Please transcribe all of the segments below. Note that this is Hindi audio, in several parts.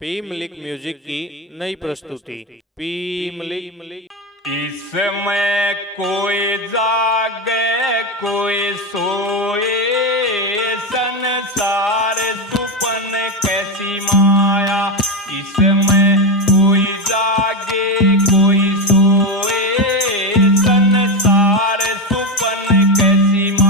पी मलिक म्यूजिक की नई प्रस्तुति पी मलिक। इसमें कोई जागे कोई सोए, संसार सुपन कैसी माया। इसमें कोई जागे कोई सोए, संसार सुपन कैसी माया।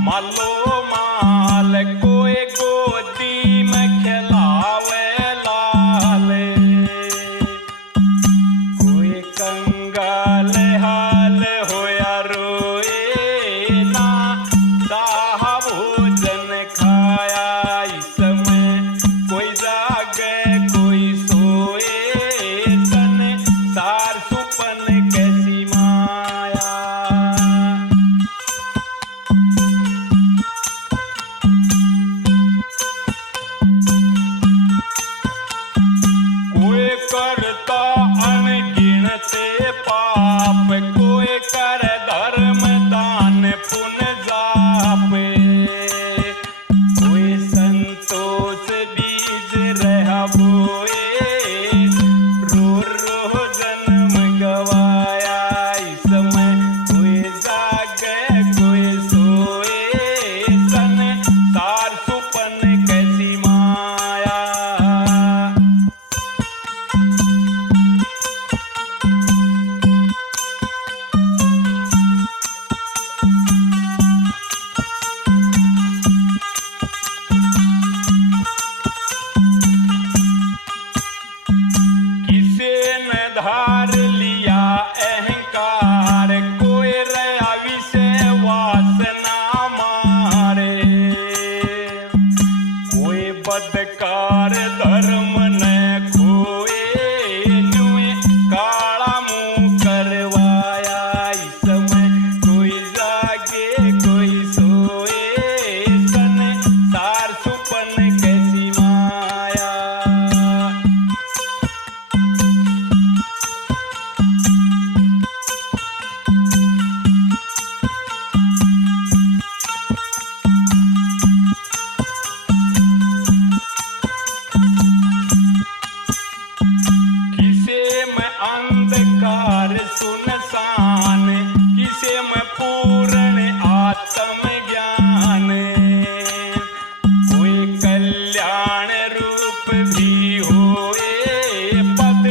मालो माल कोई गोदी में खिलावे लाल, कोई कंगाल हाल होया रोए ना साहा भोजन खाया। इसमें कोई जागे कोई सोए, संसार सुपन कैसी माया। करता अनगिनते पाप, कोई कर धर्म दान पुण्य जापे, कोई संतोष बीज रहा बोए, रो रो जन्म गवाया। इसमें कोई जागे कोई सोए, संसार सुपन कैसी माया। धार लिया अहंकार, कोई रया विषय वासना मारे, कोई बदकार धर्म न खोए, न्यूए काला मुंह करवाया। इसमें कोई जागे कोई सोए, संसार सुपन कैसी माया। अंधकार सुनसान, किसे में पूर्ण आत्म ज्ञान, कोई कल्याण रूप भी होए, पद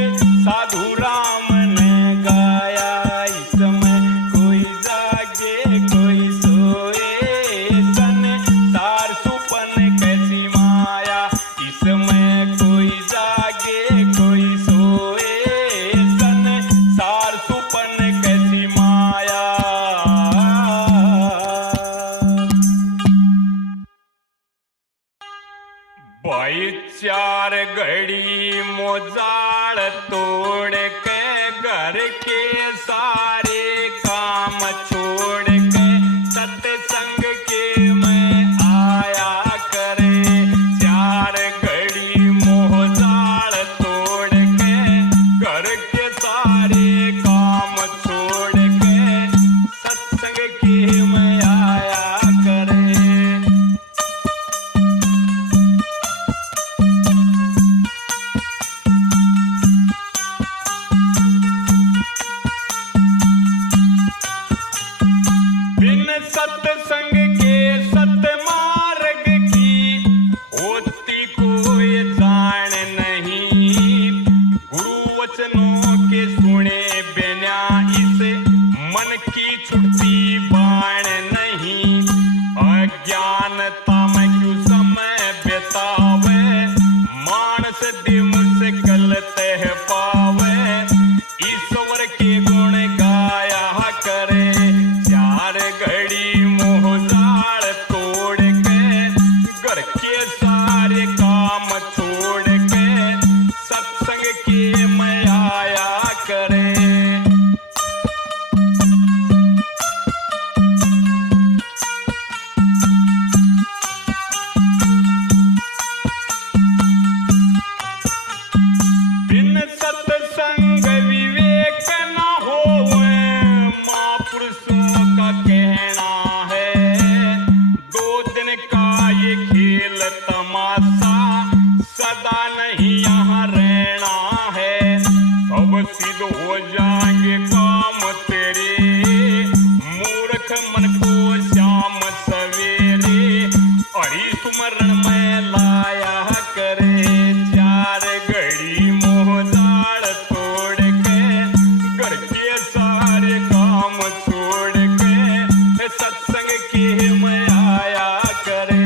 साधु राम ने गाया। इसमें कोई जागे कोई सोए, संसार सुपन कैसी माया। इसमें कोई जागे कोई सोए, सुपन कैसी माया। भाई चार घड़ी मोजाड़ तोड़ के घर के सारे काम छोड़ के सत्संग के में आया करे। चार घड़ी मोजाड़ तोड़ के घर के सारे काम छोड़ के सत्संग के में आया करे। बिन सत्संग के सतमार्ग की होती कोई जान नहीं, गुरु वचनों के सुने बिना इस मन की छुटती बाण नहीं। अज्ञानता में क्यों समय बितावे, मानस दिम से गलते पावे, ईश्वर के गुण गाया करे। चार घड़ी मोह मन को श्याम सवेरे हरि सुमरण में लाया करे। चार घड़ी मोह जाल तोड़ के घर के सारे काम छोड़ के सत्संग के में आया करे।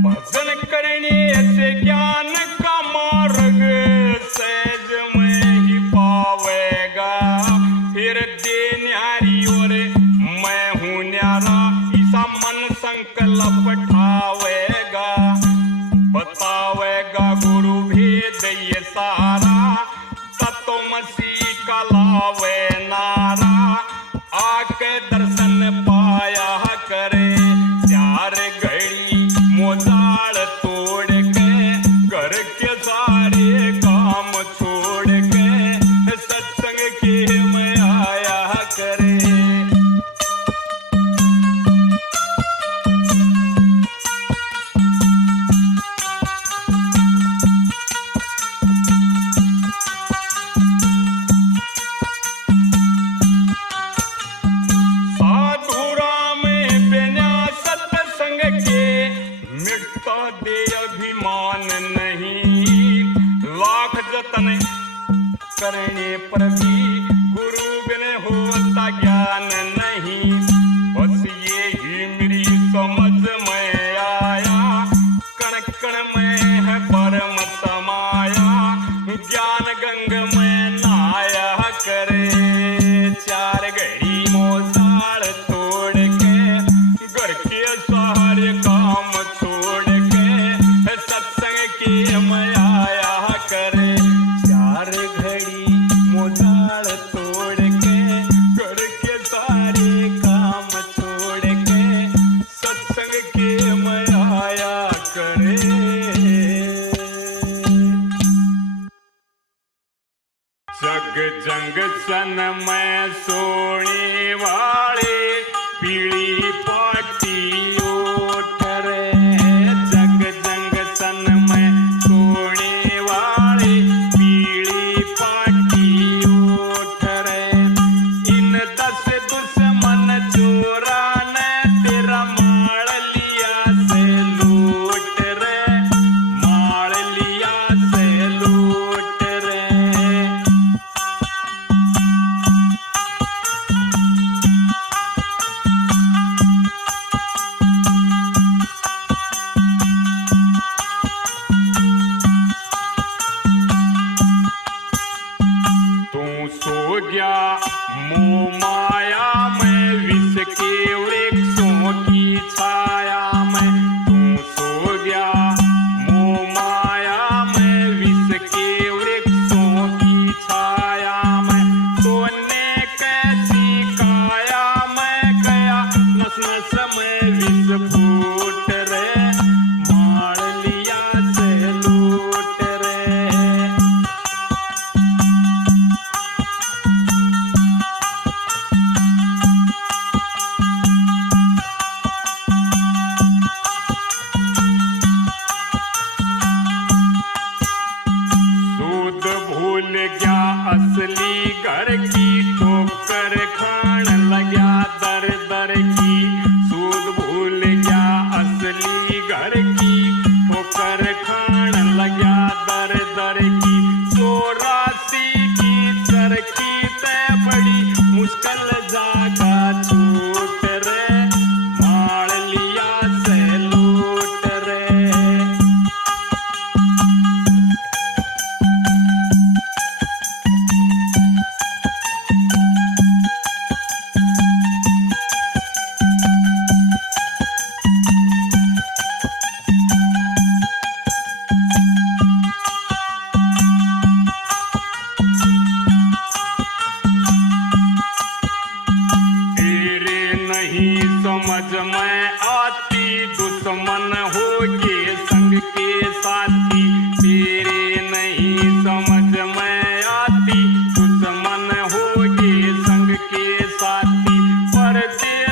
भजन करने से ज्ञान का मार्ग सहज में ही पावेगा। फिर दे न्यारी और मैं हूँ न्यारा ऐसा मन संकल्प ठावेगा। बतावेगा गुरु भेद ये सारा तत्वमसी का लावे नारा। आके दर्शन पाया करे। चार घड़ी मोजाल तोड़ के घर के सारे काम छोड़ के सत्संग के में आया करे। साधुरा में बिना सत्संग के मिटता दे अभिमान नहीं। लाख जतन करने पर भी गुरु बिन होता ज्ञान नहीं। बस ये ही मेरी समझ में आया कण कण में है परम समाया। ज्ञान गंग में नहाया करे। चार घड़ी मोजाल तोड़ के घर के सारे काम छोड़ के सत्संग के में आया करे। चार घड़ी मोजाल तोड़ के घर के सारे काम छोड़ के सत्संग के में आया करे। जग जंग सन में सोने वाले पीली पाटी ओठ रे। जग जंग सन में सोने वाले पीली पाटी ओठ रे। इन 10 दुश्मन चोरा ने तेरा माल लिया से लूट रे। माल लिया से लूट रे। तू सो गया मोह माया में विष के वृक्षों की छाया में। तू सो गया मोह माया में विष के वृक्षों की छाया में। सोने कैसी काया में गया नस नस में विष फूट रे। मार लिया से लूट रे। सूद भूल गया असली घर की ठोकर खान लगा दर दर की। सूद भूल गया असली घर की ठोकर खान लगा दर दर की। 84 की चरखी तय बड़ी मुश्किल जागा छूट रे। मार लिया से लूट रे। समझ में आती दुश्मन हो के संग के साथी। तेरे नहीं समझ में आती दुश्मन हो के संग के साथी। परदेश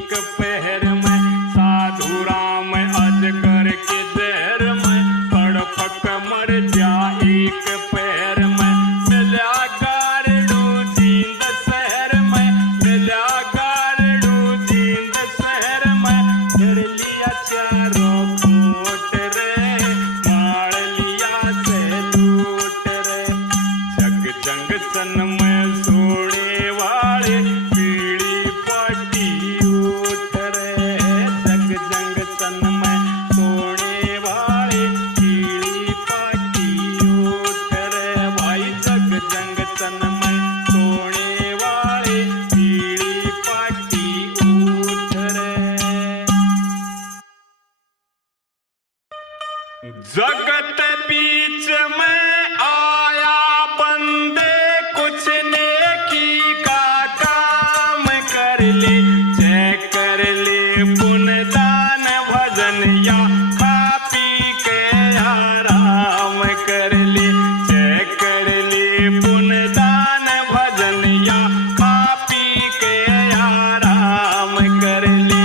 एक पहर में, साधु राम अजगर के जहर में, तड़पक मर जा एक पैर में, मिला गारडू जींद शहर में, मिला गारडू जींद शहर में, फिर लिया चारों कोट रे, मार लिया से लूट रे, जग जंग सन में सोने वाले पीड़ी पाटी उठ रे, जग जंग सन में सोने वाले पीड़ी पाटी उठ रे, भाई जग जंग सन में सोने वाले पीड़ी पाटी उठ रे। जगत बीच में आया बंदे, कुछ नेकी का काम कर ले, जय कर ले पुण्य दान भजन या खा पी के आराम कर ले, जय कर ले पुण्य दान भजन या खा पी के आराम कर ले।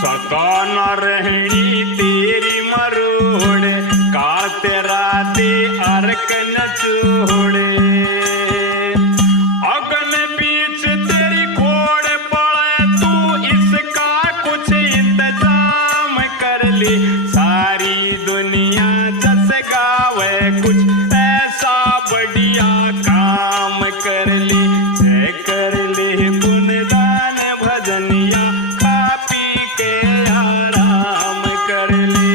सदा न रहनी तेरी मरोड़, का तेरा दे अर्क न छोड़े, अगन बीच तेरी खोड़ पड़े, तू इसका कुछ इंतजाम कर ले, सारी दुनिया जस गावे कुछ ऐसा बढ़िया काम कर ले, जय कर ले पुण्य दान भजन या खा पी के आराम कर ले।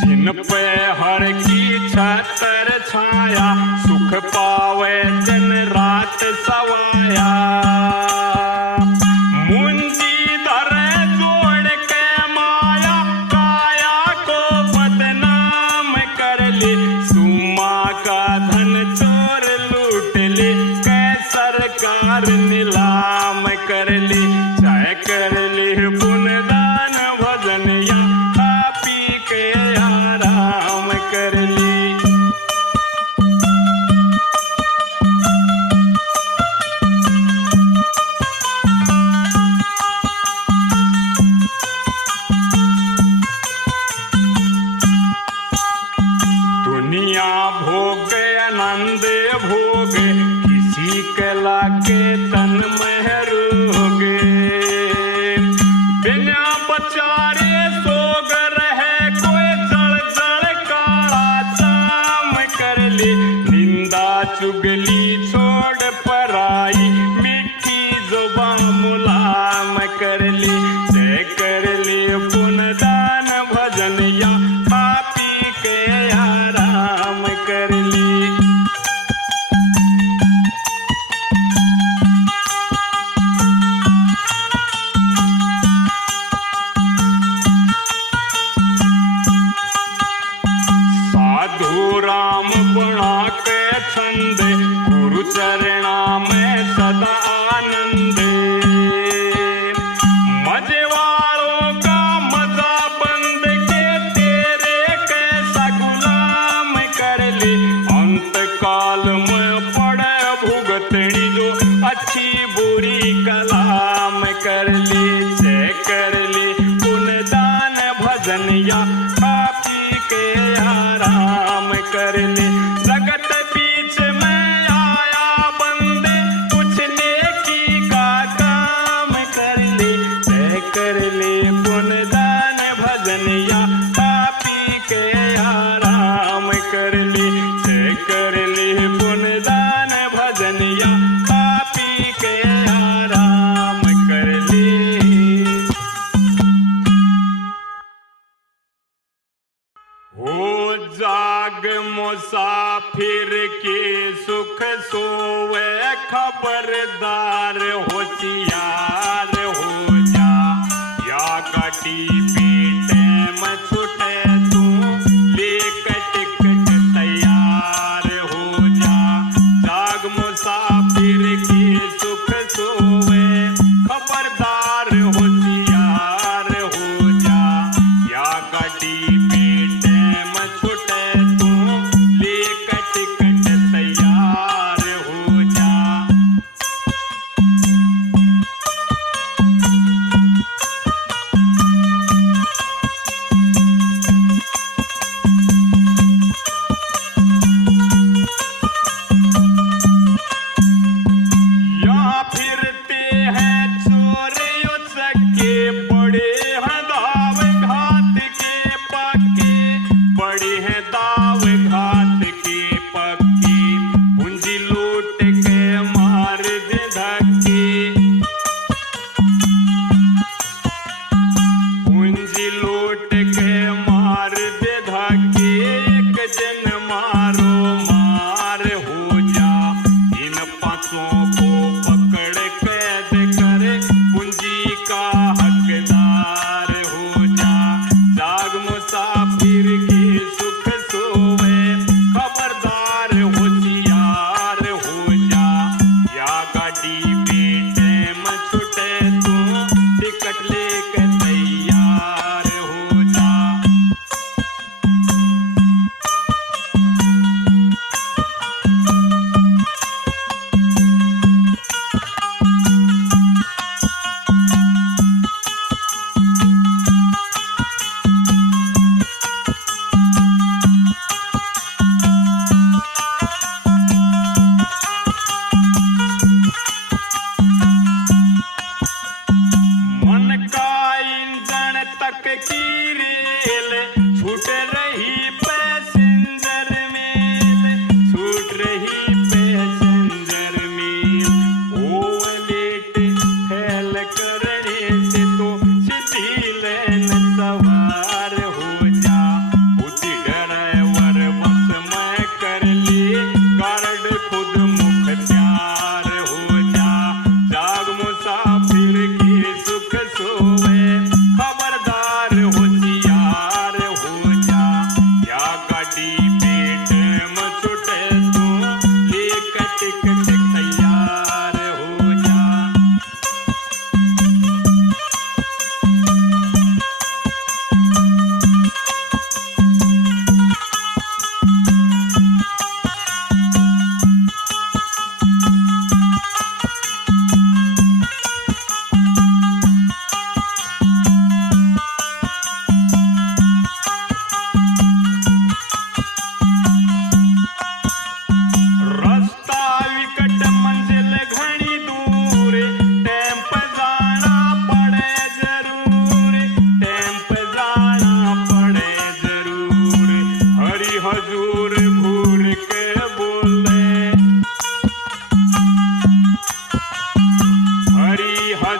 जिन पे हर की छतर छाया, सुख पावे दिन रात सवाया, मुंजी धरे जोड़ के माया, काया को बदनाम कर ले, सुमा का धन चोर लूट ले, कै सरकार नीलाम कर ले, जय कर ले पुण्य दान भजन या खा पी के आराम कर ले। दुनिया भोग आनंद भोग, किसी के लागे तन में रोगे,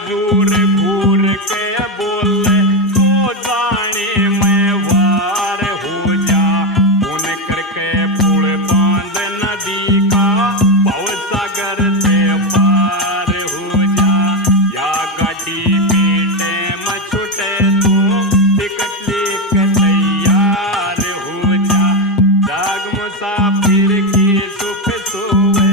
हजूर घूर के बोले तो जाने मैं वार हो जा पुन करके पुल बांध नदी का भव सागर से पार हो जा या गाड़ी बेटे में छूटे तो टिकट लेकर तैयार हो जा जाग मुसाफिर की सुख सोवे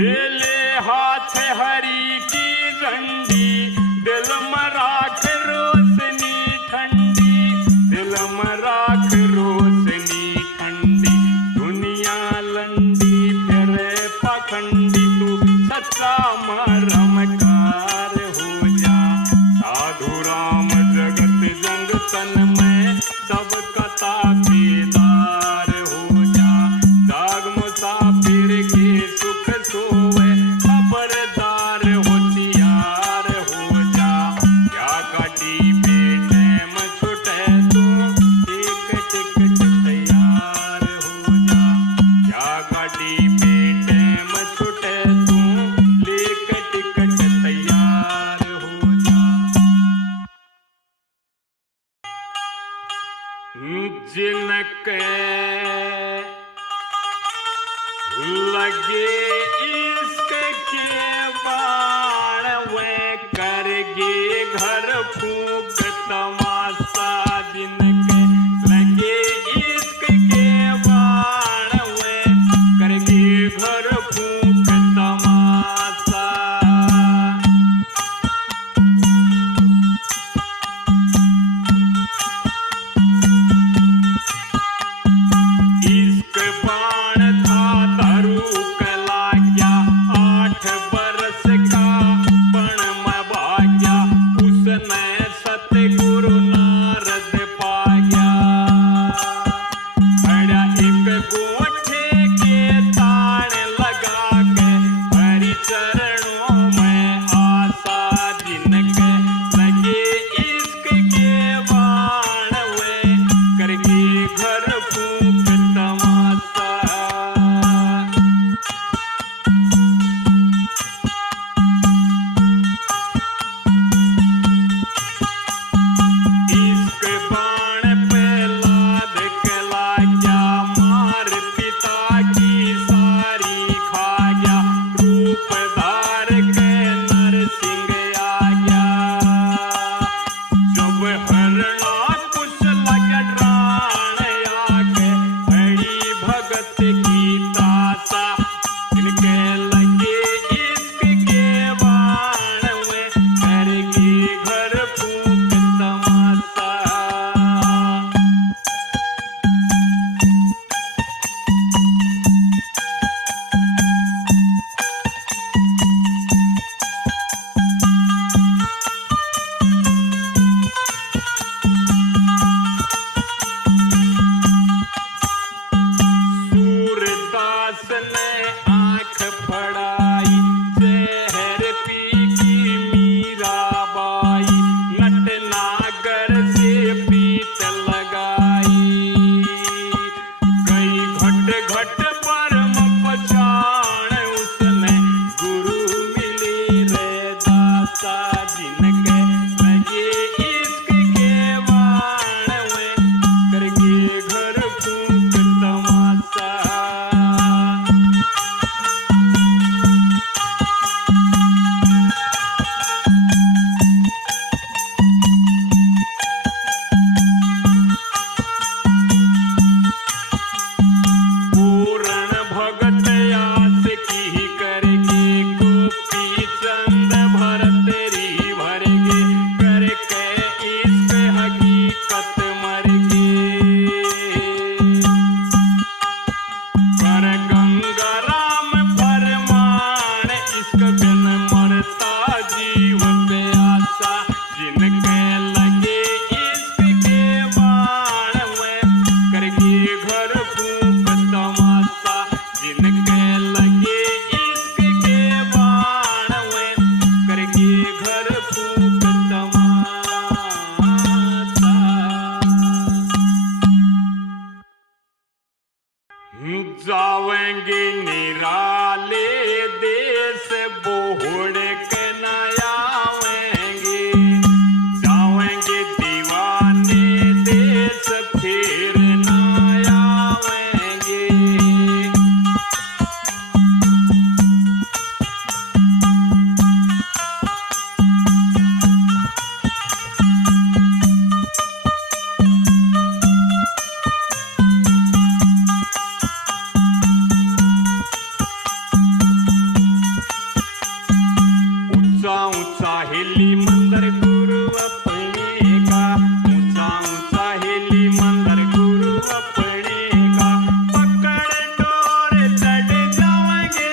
ले ले हाथ हरी की झंडी दिल में राख रोशनी ठंडी दिल में राख रोशनी ठंडी दुनिया लंडी फिरे पखंडी तू सच्चा मरमकार हो जा साधु राम जगत जंग तन में सब कथा बेदार हो जा जाग मुसाफिर के सुख सोवे खबरदार होशियार हो जा या गाड़ी बेटे में छूटे तू एक टिकट तैयार हो जा या गाड़ी बेटे में छूटे तू लेक टिकट तैयार हो जा जिनके लगे इश्क के बाण वे करगे घर फूक तमाशा जिनके लगे इश्क के बाण वे करगे घर फूक तमाशा इश्क बाण था दारू कला क्या जावेंगे निराले देश बोहड़ के न आवेंगे, जावेंगे दीवाने देश फिर न आवेंगे। ऊंचा ऊंचा हिली मंदिर गुरु अपने का, ऊंचा ऊंचा हिली मंदिर गुरु अपने का, पकड़ डोर चढ़ जाएंगे,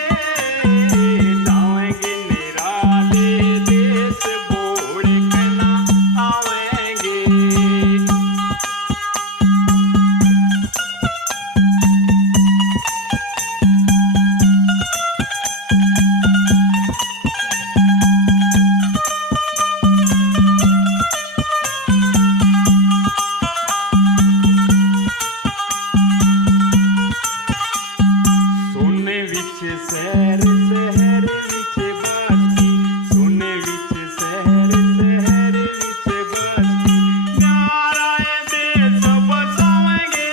जाएंगे निराले देश बोड़ के न आवेंगे। सोने विच शहर शहर विच बस्ती, सोने विच शहर शहर विच बस्ती, न्यारा देश बसावेंगे,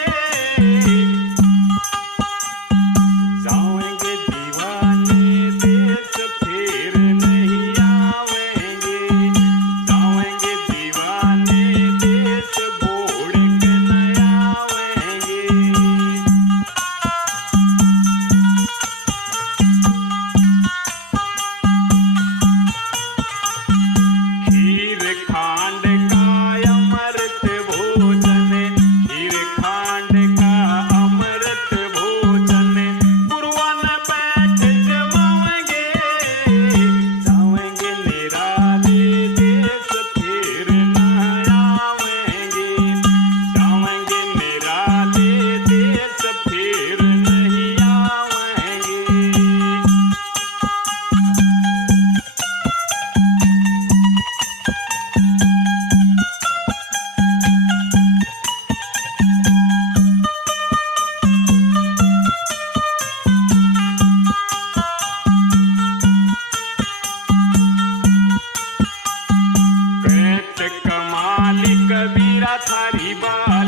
जावेंगे दीवाने देश फिर नहीं आवेंगे, जावेंगे दीवाने देश बोड़ के न आवेंगे। खीर खांड का अमृत भोजन, खीर खांड का अमृत भोजन, पुरवन बैठ जमावेंगे, जावेंगे निराले देश फिर न आवेंगे, जावेंगे निराले देश फिर नहीं आवेंगे। कहत कमाल कबीरा थारी बात,